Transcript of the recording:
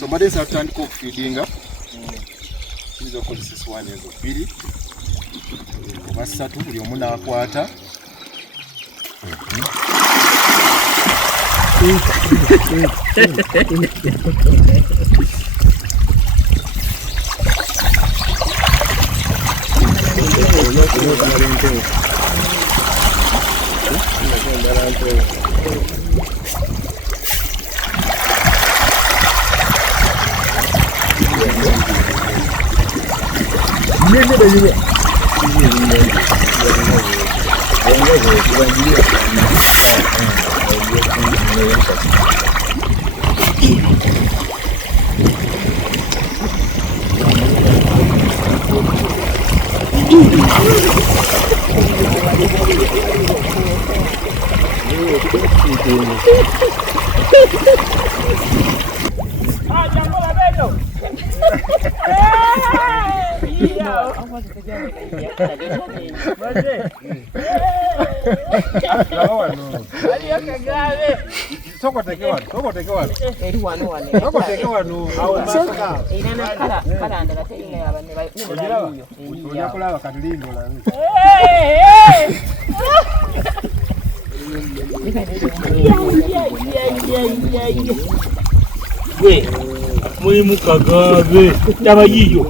So mbadde satandika okufeedinga tuyinza okukozesa essowaani ezo 2 oba 3 buli omu n'akwata Muhimu kagabe tabayiyo